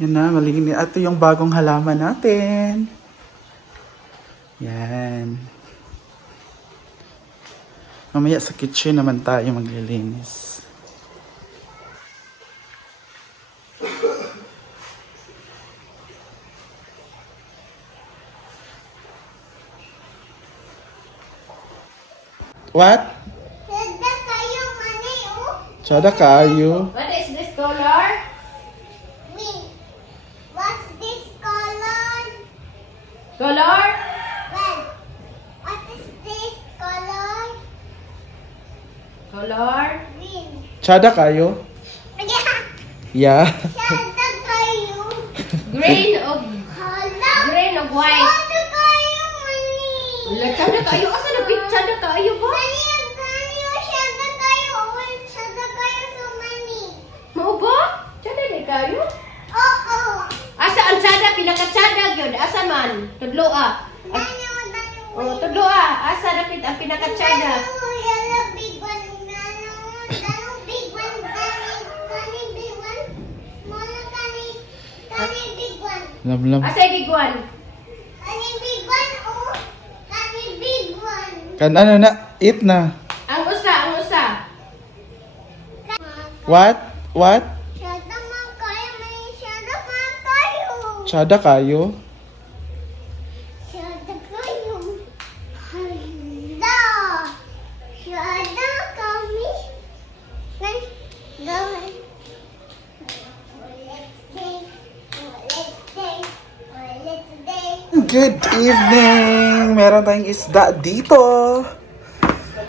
Yan na, malinis. Ito yung bagong halaman natin. Yan. Mamaya sa kitchen naman tayo maglilinis. What? Sada kayo, mani, oh. Sada kayo. What is this color? Wait, what's this color? Color? Well, what is this color? Color? Green. Sada kayo? Yeah, Yeah. sada kayo. Green o Hala. green o white? Sada kayo, mani. Wala, tsada tayo. Asa na tsada tayo ba? Mani, sada kayo. Sada kayo sa mani. Mao ba? Tsada na kayo? Oo. Asa ang tsada? Pila ka tsada gyud? Asa man? Tudlo ah. Dano. Oh, tudlo ah. Asa na ang pinaka tsada? Dano, big one. Dano, big one. Kani, big one. Mona, kani, big one. Lam. Asa yung big one? Kani, big one, oh. Kani, big one. Kan ano na? Eat na. Ang usa. What? What? Sada man kayo, may sada man kayo. Sada kayo? Sada kayo. Hala. Sada kami. Gawin. Let's day. Good evening! Meron tayong isda dito.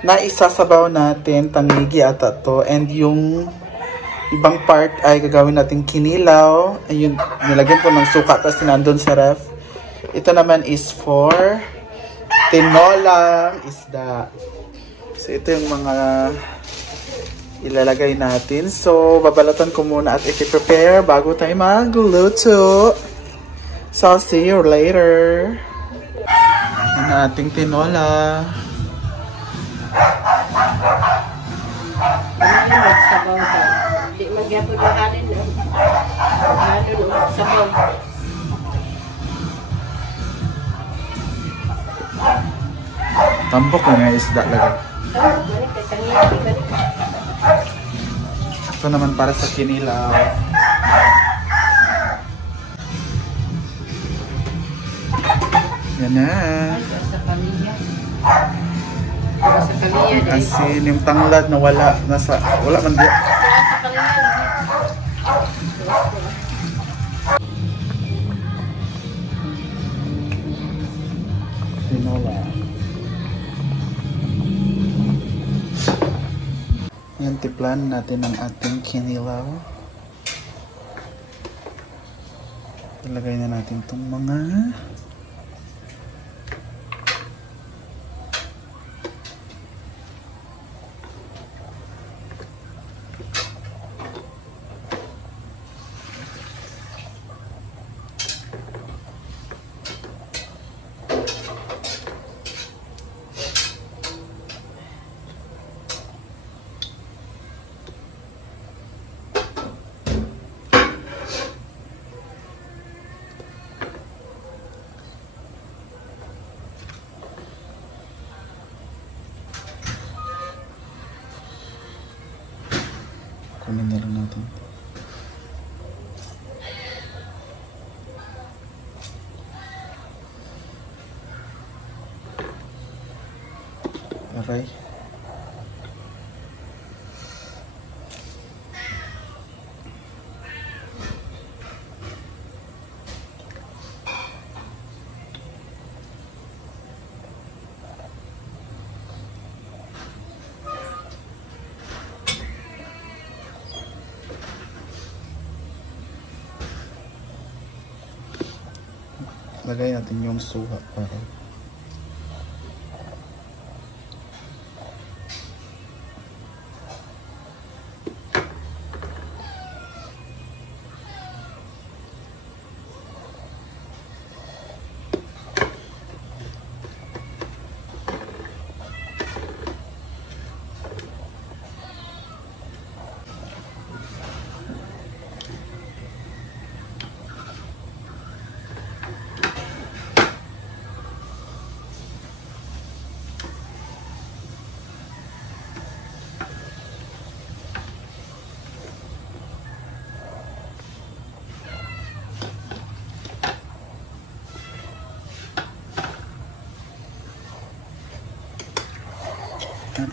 Na isasabaw natin, tangigi ata to. And yung ibang part ay gagawin natin kinilaw. Ayun, nilagyan ko ng suka tapos nandun sa ref. Ito naman is for tinolang isda. So ito yung mga ilalagay natin. So babalatan ko muna at i-prepare bago tayo magluto. So I'll see you later. Ang ating tinola. Sabaw ka. Di magyapon yung halin no? Halin no? Sabaw. Tambok lang yung isda lagi. Balik kay tangigi balik. Ito naman para sa kinilaw. Yan na. Sa pamilya. Sa pamilya dahil. Asin yung tanglad na wala man di. Sa pamilya. Tinola. Yan, tiplan natin ang ating kinilaw. Ilagay na natin itong mga kunin na lang natin. Aray. Lagay natin yung suha para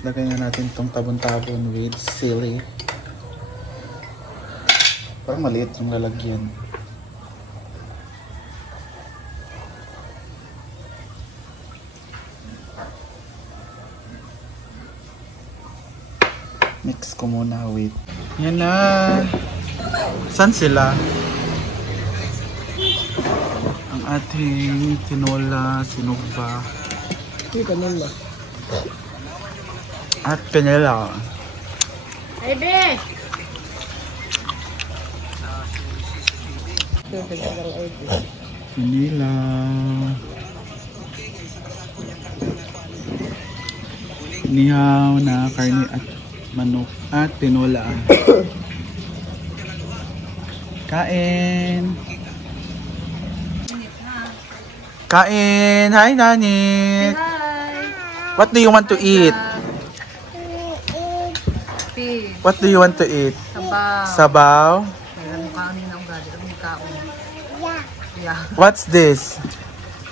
Lagay na natin itong tabon-tabon with sili. Parang maliit yung lalagyan. Mix ko muna, wait. Yan na. Saan sila? Ang ating tinola, sinugba. At kanila. Ebe! Kanila. Nihaw na karne at manok at tinola. Kain! Kain! Hi, Nani! Hi! What do you want to eat? Fish. What do you want to eat? Sabaw. Sabaw? Meron mo kanin ng gado. Ang kaon. Yeah. What's this?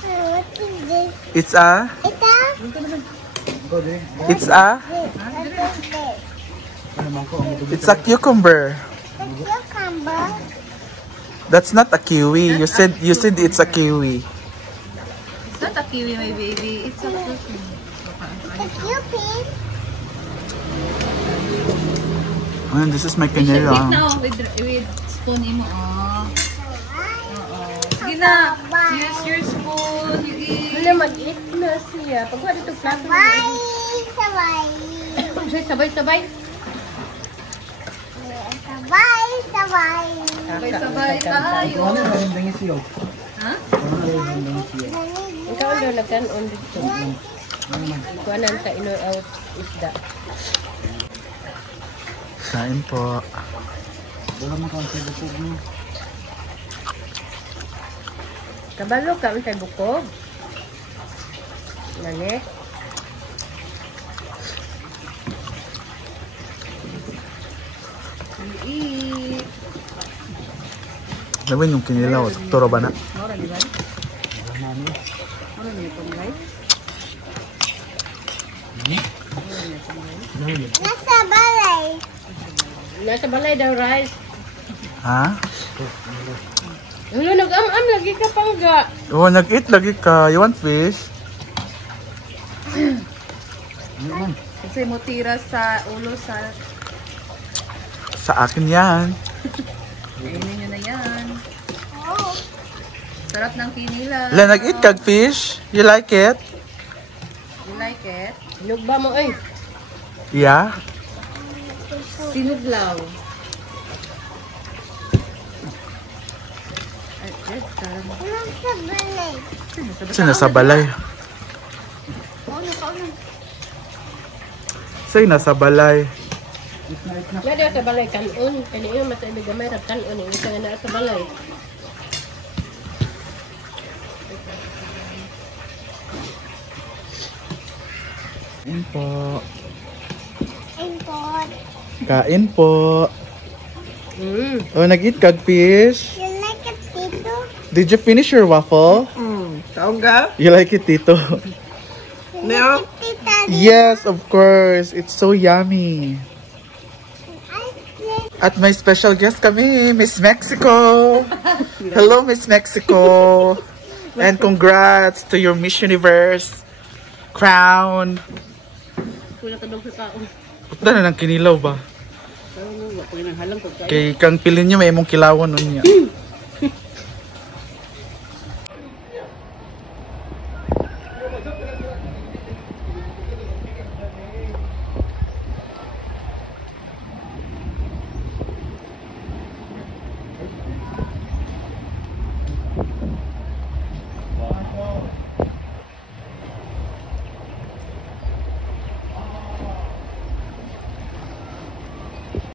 What is this? It's a? Ito? It's a? It's a cucumber. The cucumber? That's not a kiwi. You said it's a kiwi. It's not a kiwi, my baby. It's a cucumber. The cupid? And this is my Eat canela. now with spoon mo. Oh. Sige na. Use your spoon. You eat. Wala mag-eat na siya. Pag wala itong plato na Sabay! Sabay! sabay-sabay. Sabay! Sabay! Sabay-sabay tayo. Ha? Ikaw doon nagkanon dito. Ikuanan sa in-or-out isda. Kain po. Kabalo ka untay bukog. Nani? You eat. Laban yung kinilaw. Turo ba na? Mora, di ba? Mora niya itong rice. Nasa balay! Nasa balay daw rice. Ha? Ulo nag-am-am lagi ka pangga. Oh, nag-eat lagi ka. You want fish? Kasi mo tira sa ulo sa... Sa akin yan. Kainin nyo na yan. Oh! Sarap ng kinila. La, nag-eat kag fish? You like it? You like it? Lugba mo ay. Yeah? Sinuglaw. Ay, sarap. Nasa balay! Kasi nasa balay. Say nasa balay. Nadi sa balay kanon. Kani yung mas ibig gamay ra kanon yung isa nga na sa balay. Kain po. Import! Kain po. Mm. Oh, nag-eat kag fish? You like it, Tito? Did you finish your waffle? You like it, Tito? No? Tita, Yes, of course. It's so yummy. At may special guest kami, Miss Mexico. Hello, Miss Mexico. And congrats to your Miss Universe crown. Wala ka daw sa kaon. Ito na ng kinilaw ba? Wala ko nang halang ko. Kay kang pilin nyo, may imong kilawon nun niya.